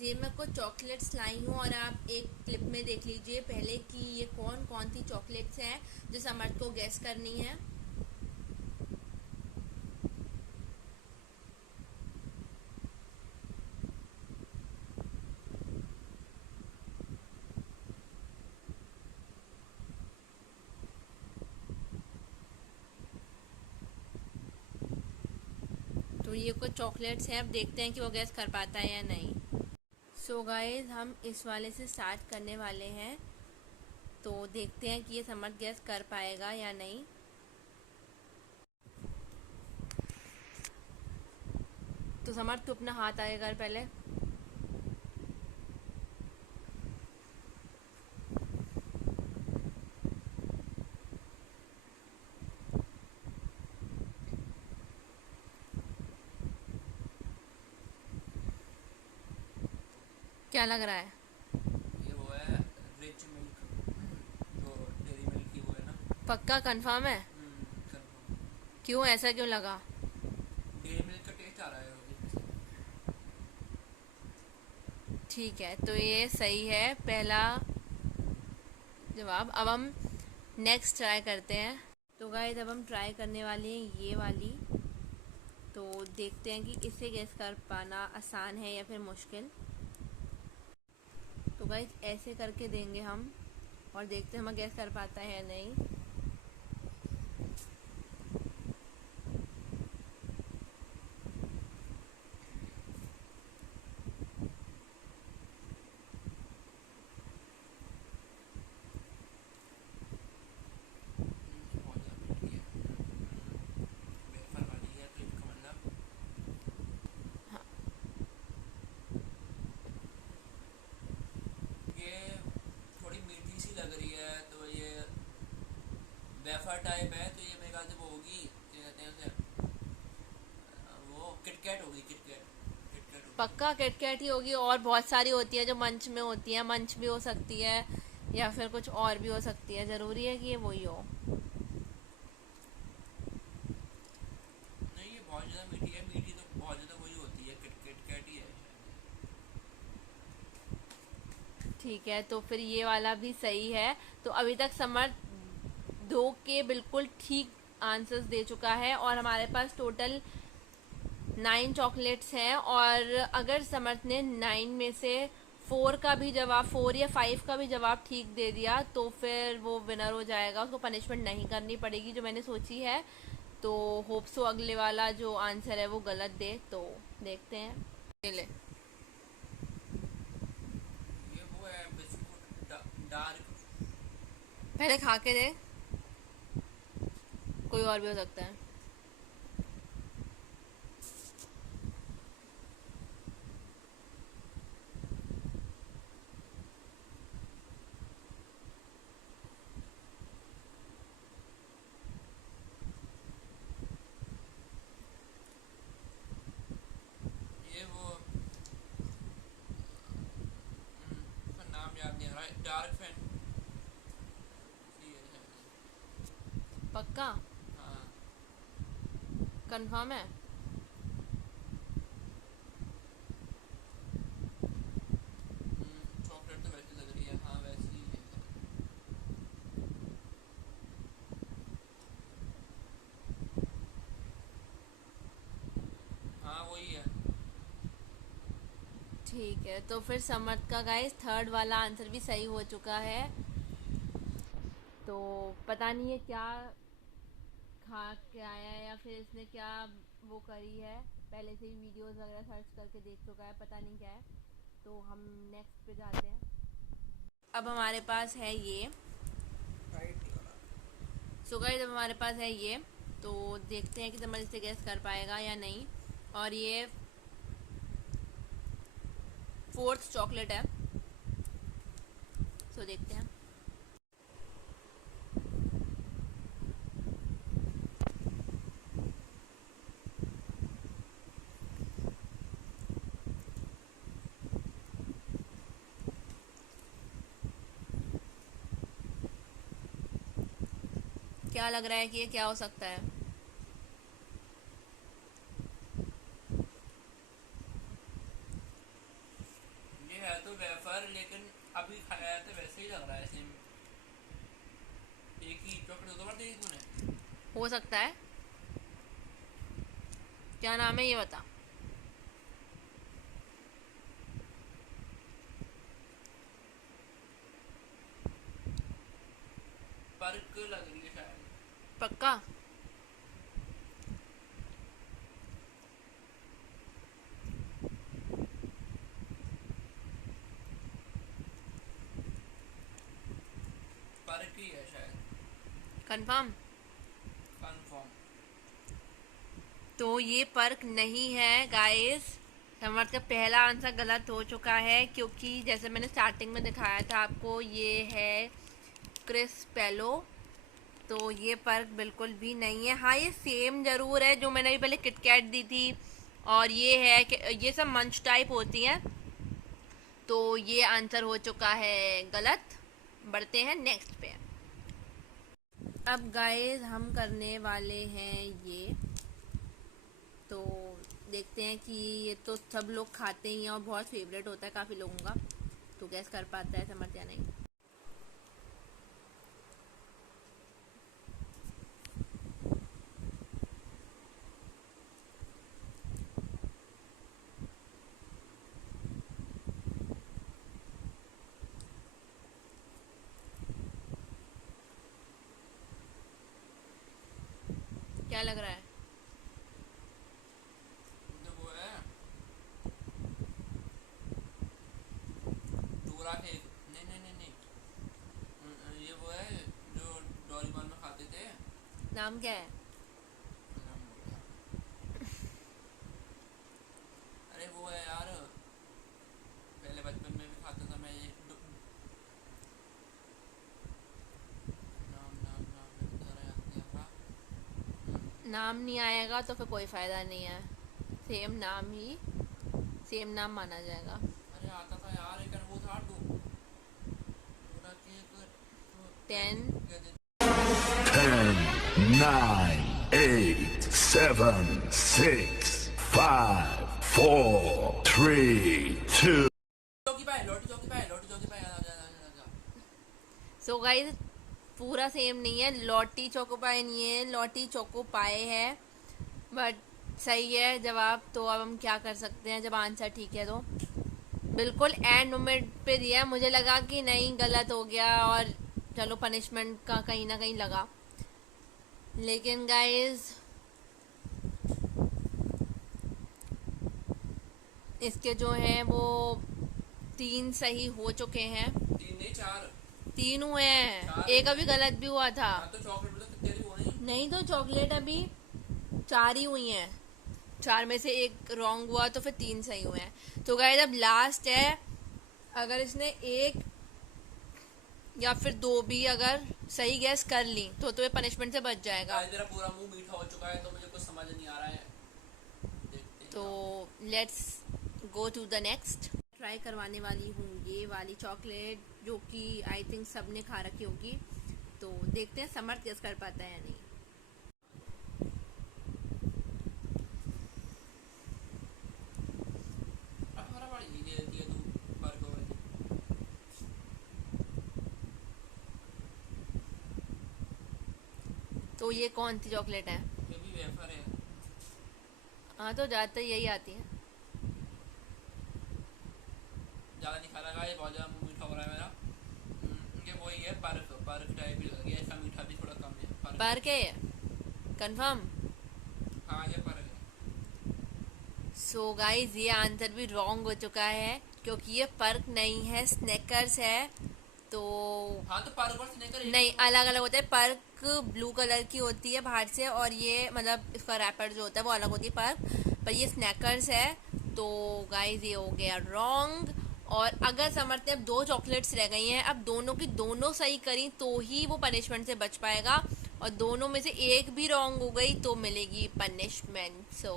ये मैं कुछ चॉकलेट्स लाई हूँ और आप एक क्लिप में देख लीजिए पहले कि ये कौन कौन सी चॉकलेट्स हैं जो समर्थ को गैस करनी है। तो ये कुछ चॉकलेट्स हैं, अब देखते हैं कि वो गैस कर पाता है या नहीं। सो गाइस, हम इस वाले से स्टार्ट करने वाले हैं, तो देखते हैं कि ये समर्थ गैस कर पाएगा या नहीं। तो समर्थ तू अपना हाथ आगे कर पहले। क्या लग रहा है? ये वो है रिच मिल्क, जो डेरी मिल्क की वो है ना। पक्का कंफर्म है? कंफर्म। क्यों, ऐसा क्यों लगा? डेरी मिल्क का टेस्ट आ रहा है इसमें से। ठीक है, तो ये सही है पहला जवाब। अब हम नेक्स्ट ट्राई करते हैं। तो गाइस, अब हम ट्राई करने वाले हैं ये वाली। तो देखते हैं कि इसे गैस कर पाना आसान है या फिर मुश्किल। तो गाइस, ऐसे करके देंगे हम और देखते हैं हम गैस कर पाता है या नहीं। ये बहुत ज़्यादा मीठी है। वेफर वाली है तो इसका मतलब हाँ। ये थोड़ी मीठी सी लग रही है, तो ये वेफर टाइप है, तो ये मेरे ख्याल से वो होगी, क्या कहते हैं उसे, वो किटकैट होगी, किटकैट होगी। पक्का किटकैट ही होगी, और बहुत सारी होती है जो मंच में होती है, मंच भी हो सकती है या फिर कुछ और भी हो सकती है, ज़रूरी है कि ये वही हो। नहीं, ये बहुत ज़्यादा मीठी है, मीठी तो बहुत ज़्यादा वही होती है, किटकैट ही है शायद। ठीक है, तो फिर ये वाला भी सही है। तो अभी तक समर्थ दो के बिल्कुल ठीक आंसर्स दे चुका है और हमारे पास टोटल 9 चॉकलेट्स हैं। और अगर समर्थ ने 9 में से 4 का भी जवाब, 4 या 5 का भी जवाब ठीक दे दिया तो फिर वो विनर हो जाएगा, उसको पनिशमेंट नहीं करनी पड़ेगी जो मैंने सोची है। तो होप सो अगले वाला जो आंसर है वो गलत दे, तो देखते हैं। ये ले, ये वो है बिस्कुट डार्क। पहले खा के दे, कोई और भी हो सकता है। ये वो उसका नाम याद नहीं आ रहा है, डार्क फैंसी है शायद से। पक्का हाँ। कंफर्म है? चॉकलेट तो वैसी लग रही है, हाँ वैसी ही है शायद। हाँ वही है। ठीक है, तो फिर समर्थ का गाइस थर्ड वाला आंसर भी सही हो चुका है। तो पता नहीं है क्या खा के आया है या फिर इसने क्या वो करी है, पहले से ही वीडियोस वगैरह सर्च करके देख चुका है, पता नहीं क्या है। तो हम नेक्स्ट पे जाते हैं। अब हमारे पास है ये। सो गाइस, अब हमारे पास है ये। तो देखते हैं कि समर्थ इसे गैस कर पाएगा या नहीं। और ये फोर्थ चॉकलेट है, तो देखते हैं। क्या लग रहा है कि ये क्या हो सकता है? वेफर, लेकिन अभी खाया तो वैसे ही लग रहा है सेम। एक ही चॉकलेट दो बार दी तूने। हो सकता है। क्या नाम है ये बता। पर्क लग रही है शायद। पक्का? पर्क ही है शायद। कंफर्म? कंफर्म। तो ये पर्क नहीं है गाइस। समर्थ का पहला आंसर गलत हो चुका है, क्योंकि जैसे मैंने स्टार्टिंग में दिखाया था आपको, ये है क्रिस्पेलो। तो ये पर्क बिल्कुल भी नहीं है। हाँ, ये सेम जरूर है जो मैंने अभी पहले किटकैट दी थी, और ये है कि ये सब मंच टाइप होती हैं। तो ये आंसर हो चुका है गलत। बढ़ते हैं नेक्स्ट पे। अब गाइस हम करने वाले हैं ये, तो देखते हैं कि ये तो सब लोग खाते ही हैं और बहुत फेवरेट होता है काफ़ी लोगों का। तो गैस कर पाता है समझ या नहीं। क्या लग रहा है? तो वो है डोरा केक। नहीं नहीं नहीं नहीं, ये वो है जो डोरेमोन में खाते थे। नाम क्या है? नाम भूल गया। अरे वो है यार, पहले बचपन में भी खाता था मैं ये नाम नाम नाम मेरे को ज़रा याद नहीं आ रहा। नाम नहीं आएगा तो फिर कोई फ़ायदा नहीं है। सेम नाम ही, सेम नाम माना जाएगा। अरे आता था यार, एक वो था डोरा केक। तो 10, कहते 10, 9, 8, 7, 6, 5, 4, 3, 2. चौकी पाए, लोटी चौकी पाए, लोटी चौकी पाए, आजा आजा आजा। सो गाइस पूरा सेम नहीं है। लॉटी चोको पाए नहीं है, लॉटी चोको पाए है। बट सही है जवाब। तो अब हम क्या कर सकते हैं, जब आंसर ठीक है तो। बिल्कुल एंड मोमेंट पे दिया, मुझे लगा कि नहीं गलत हो गया और चलो पनिशमेंट का कहीं ना कहीं लगा। लेकिन गाइस इसके जो हैं वो 3 सही हो चुके हैं। 3 नहीं 4। 3 हुए हैं, चार एक अभी गलत भी हुआ था। हाँ तो चॉकलेट में तो कितने भी वो नहीं। नहीं तो चॉकलेट अभी 4 ही हुई हैं। 4 में से एक रॉन्ग हुआ तो फिर 3 सही हुए हैं। तो गाइस अब लास्ट है, अगर इसने एक या फिर 2 भी अगर सही गैस कर ली तो तुम्हें पनिशमेंट से बच जाएगा। आज मेरा पूरा मुंह मीठा हो चुका है तो मुझे कुछ समझ नहीं आ रहा है। देखते हैं तो let's go to the next. Try करवाने वाली हूँ ये वाली चॉकलेट, जो कि आई थिंक सबने खा रखी होगी। तो देखते हैं समर्थ गेस कर पाता है या नहीं। अब हमारा बड़ी ये देती है तू बर्गर वाली। तो ये कौन सी चॉकलेट है? ये भी वेफर है। हाँ तो ज़्यादातर यही आती है। ज़्यादा नहीं खा रहा, ये बहुत ज़्यादा मुंह मीठा हो रहा है मेरा। ये वही है, पर्क पर्क टाइप ही लग रही है, इसका मीठा भी थोड़ा कम है। पर्क पर के कंफर्म? हाँ ये पर्क है। सो गाइस ये आंसर भी रॉन्ग हो चुका है, क्योंकि ये पर्क नहीं है, स्नैकर्स है। तो हाँ तो पर्क और स्नेकर नहीं, अलग अलग होता है। पर्क ब्लू कलर की होती है बाहर से, और ये मतलब इसका रैपर जो होता है वो अलग होती है पर्क, पर ये स्नैकर्स है। तो गाइस ये हो गया रॉन्ग। और अगर समर्थ ने अब 2 चॉकलेट्स रह गई हैं, अब दोनों की दोनों सही करी तो ही वो पनिशमेंट से बच पाएगा, और दोनों में से एक भी रॉन्ग हो गई तो मिलेगी पनिशमेंट। सो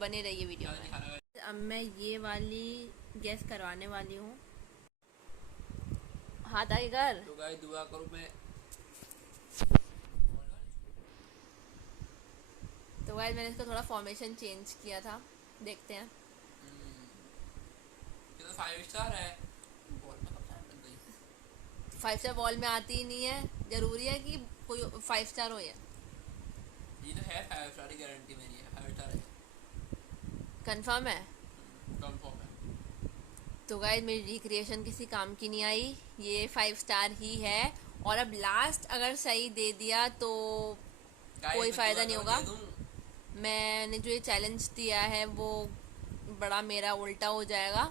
बने रहिए वीडियो ज़्यादा नहीं खा रहा है। में। अब मैं ये वाली गैस करवाने वाली हूँ। हाथ आगे कर। तो गाइस दुआ करो मैं। तो गाइस मैंने इसका थोड़ा फॉर्मेशन चेंज किया था, देखते हैं। ये तो 5 स्टार है। बोल 5 स्टार वॉल में आती ही नहीं है, जरूरी है कि कोई 5 स्टार हो। ये तो है 5 स्टार की गारंटी मेरी है, 5 स्टार है, कंफर्म है। कंफर्म है। तो गाइस मेरी रिक्रिएशन किसी काम की नहीं आई, ये 5 स्टार ही है। और अब लास्ट अगर सही दे दिया तो कोई फ़ायदा नहीं होगा। मैंने जो ये चैलेंज दिया है वो बड़ा मेरा उल्टा हो जाएगा,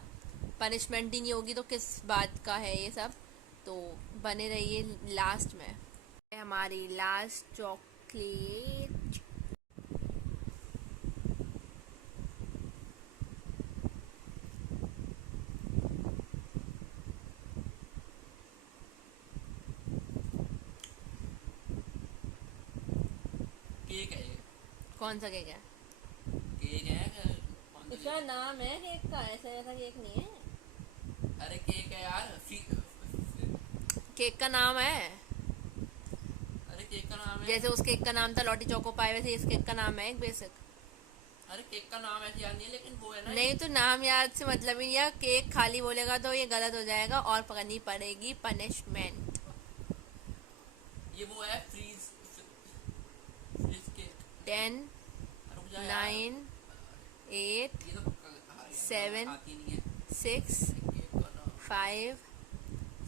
पनिशमेंट ही नहीं होगी तो किस बात का है ये सब। तो बने रहिए लास्ट में। हमारी लास्ट चॉकलेट, केक है ये। कौन सा केक है? केक है, कौन सा इसका नाम है केक का, ऐसा केक नहीं है। अरे केक है यार, केक का नाम है, अरे केक का नाम है। जैसे उस केक का नाम था लॉटी चोको पाई, वैसे इस केक का नाम है एक बेसिक। अरे केक का नाम ऐसे याद नहीं है, लेकिन वो है ना। नहीं तो नाम याद से मतलब ही नहीं है, केक खाली बोलेगा तो ये गलत हो जाएगा और पकड़नी पड़ेगी पनिशमेंट। ये वो है फ्रीज केक। 10 रुक जा यार। 9 8 ये तो 7 आती नहीं है 6 केक का नाम। 5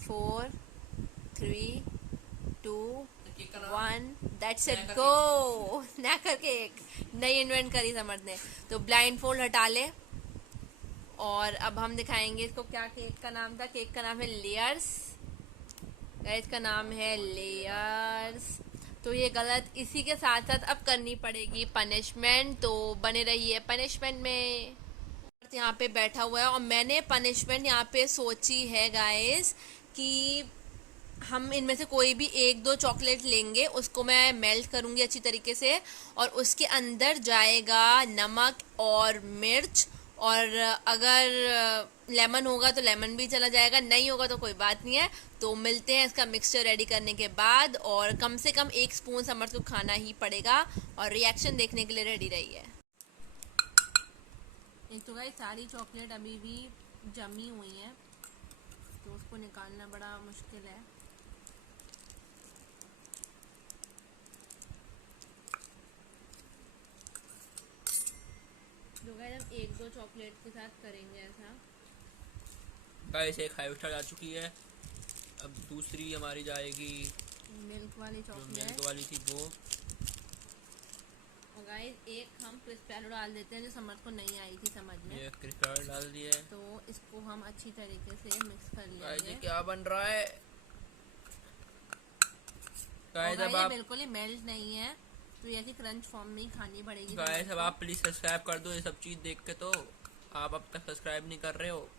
4 3 2 तो केक का नाम 1 दैट्स इट, Knacker गो। नैकर केक नई इन्वेंट करी समर्थ ने। तो ब्लाइंड फोल्ड हटा ले और अब हम दिखाएंगे इसको क्या केक का नाम था। केक का नाम है लेयर्स, इसका नाम है लेयर्स। तो ये गलत, इसी के साथ साथ अब करनी पड़ेगी पनिशमेंट, तो बने रहिए पनिशमेंट में। यहाँ पे बैठा हुआ है और मैंने पनिशमेंट यहाँ पे सोची है गाइस कि हम इनमें से कोई भी 1-2 चॉकलेट लेंगे, उसको मैं मेल्ट करूँगी अच्छी तरीके से और उसके अंदर जाएगा नमक और मिर्च, और अगर लेमन होगा तो लेमन भी चला जाएगा, नहीं होगा तो कोई बात नहीं है। तो मिलते हैं इसका मिक्सचर रेडी करने के बाद, और कम से कम 1 स्पून समर्थ को खाना ही पड़ेगा और रिएक्शन देखने के लिए रेडी रहिए। तो गाइस सारी चॉकलेट अभी भी जमी हुई हैं तो उसको निकालना बड़ा मुश्किल है। तो गाइस हम 1-2 चॉकलेट के साथ करेंगे ऐसा। गाइस एक 5 स्टार आ चुकी है, अब दूसरी हमारी जाएगी मिल्क वाली जो चॉकलेट। मिल्क वाली थी वो। और गाइस एक हम क्रिस्पियानो डाल देते हैं जो समर्थ को नहीं आई थी समझ में, ये क्रिस्पियानो डाल दिया है। तो इसको हम अच्छी तरीके से मिक्स कर गाइस ये लेंगे। क्या बन रहा है गाइस? और अब ये आप बिल्कुल ही मेल्ट नहीं है तो ये ऐसी क्रंच फॉर्म में ही खानी पड़ेगी गाइस, समर्थ अब को। आप प्लीज सब्सक्राइब कर दो। ये सब चीज देख के तो आप अब तक सब्सक्राइब नहीं कर रहे हो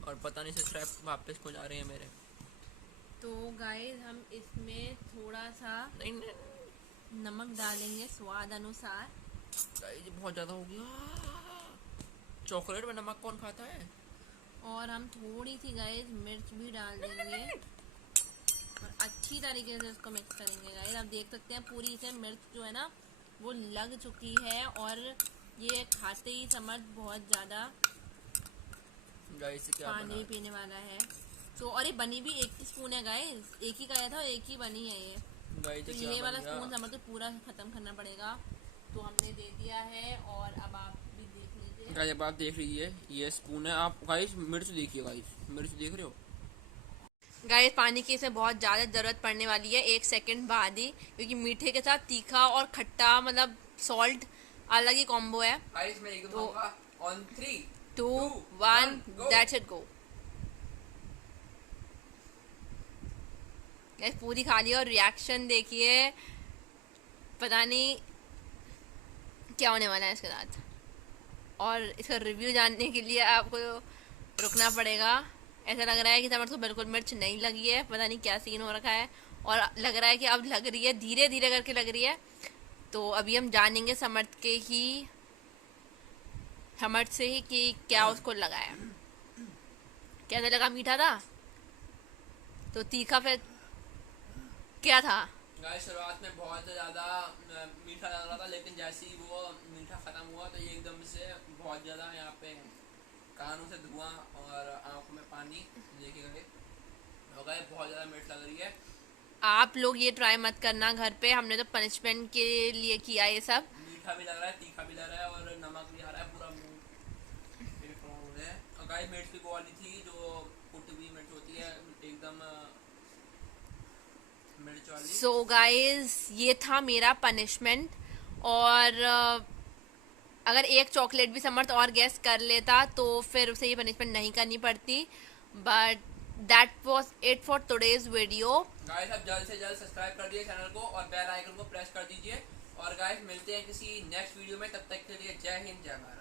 और पता नहीं सब्सक्राइब वापस क्यों जा रहे हैं मेरे। तो गाइस हम इसमें थोड़ा सा नहीं नहीं नमक डालेंगे स्वाद अनुसार। गाइस ये बहुत ज्यादा हो गया, चॉकलेट में नमक कौन खाता है? और हम थोड़ी सी गाइस मिर्च भी डाल देंगे और अच्छी तरीके से इसको मिक्स करेंगे। गाइस आप देख सकते हैं पूरी इसे मिर्च जो है ना वो लग चुकी है और ये खाते ही समर्थ बहुत ज़्यादा गाइस ये क्या पानी बना? पीने वाला है। तो और ये बनी भी 1 स्पून है गाइस, एक ही खाया था और एक ही बनी है ये। गाइस तो ये क्या ये वाला बन गया? स्पून समर्थ को पूरा ख़त्म करना पड़ेगा। तो हमने दे दिया है और अब आप भी देख लीजिए। गाइस अब आप देख लीजिए ये स्पून है। आप गाइस मिर्च देखिए, गाइस मिर्च देख रहे हो? गाइस पानी की इसे बहुत ज़्यादा ज़रूरत पड़ने वाली है 1 सेकंड बाद ही, क्योंकि मीठे के साथ तीखा और खट्टा मतलब सॉल्ट अलग ही कॉम्बो है। गाइस मैं एकदम तो on 3 2 2 1 go। That's it, go. Guys पूरी खा ली और रिएक्शन देखिए, पता नहीं क्या होने वाला है इसके साथ। और इसका रिव्यू जानने के लिए आपको रुकना पड़ेगा। ऐसा लग रहा है कि समर्थ को बिल्कुल मिर्च नहीं लगी है, पता नहीं क्या सीन हो रखा है, और लग रहा है कि अब लग रही है, धीरे धीरे करके लग रही है। तो अभी हम जानेंगे समर्थ से ही कि क्या उसको लगा है। कैसा लगा? मीठा था तो तीखा फिर क्या था? गाइस शुरुआत में बहुत ज़्यादा मीठा लग रहा था, लेकिन जैसे ही वो मीठा ख़त्म हुआ तो ये एकदम से बहुत ज़्यादा यहाँ पे कानों से धुआं और आंखों में पानी देखिए गए। और गाइस बहुत ज़्यादा मिर्च लग रही है। आप लोग ये ट्राई मत करना घर पे, हमने तो पनिशमेंट के लिए किया ये सब। मीठा भी लग रहा है, तीखा भी लग रहा है और नमक भी आ रहा है, पूरा मुंह पेट खराब हो रहा है। और गाइस मिर्च भी वो वाली थी जो कुटी हुई मिर्च होती है, एकदम मिर्च वाली। सो गाइस ये था मेरा पनिशमेंट, और अगर एक चॉकलेट भी समर्थ और गेस कर लेता तो फिर उसे ये पनिशमेंट नहीं करनी पड़ती। But that was it for today's video. Guys आप जल्द से जल्द सब्सक्राइब कर दिए चैनल को और बेल आइकन को प्रेस कर दीजिए। और गाइस मिलते हैं किसी नेक्स्ट वीडियो में, तब तक के लिए जय हिंद जय भारत।